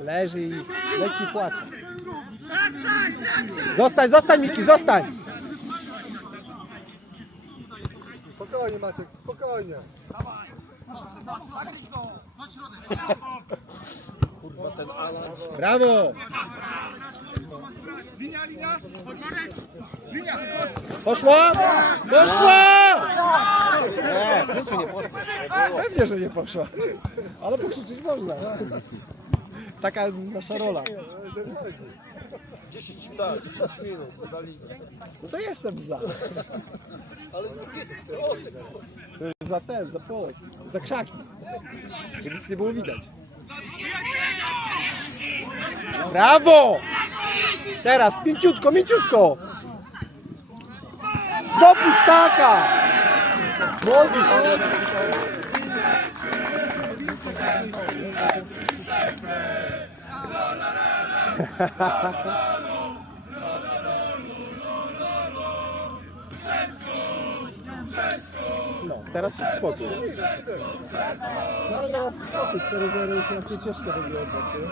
Leży i leci płacze. Zostań, zostań Miki, zostań! Spokojnie Maciek, spokojnie. Kurwa ten Alan. Brawo! Poszła? Poszła! Nie, w życiu nie poszła. Pewnie, że nie poszła. Ale pokrzyczeć można. Taka nasza rola. 10, tak, 10 minut. Dali. No to jestem za. Ale z drugiej strony. Za ten, za połek. Za krzaki. Żeby nic nie było widać. Brawo! Teraz, mięciutko, mięciutko! Do pustaka! Młody, No, teraz jest spokój. No, teraz spokój, 4-0 już raczej ciężko wygląda, nie?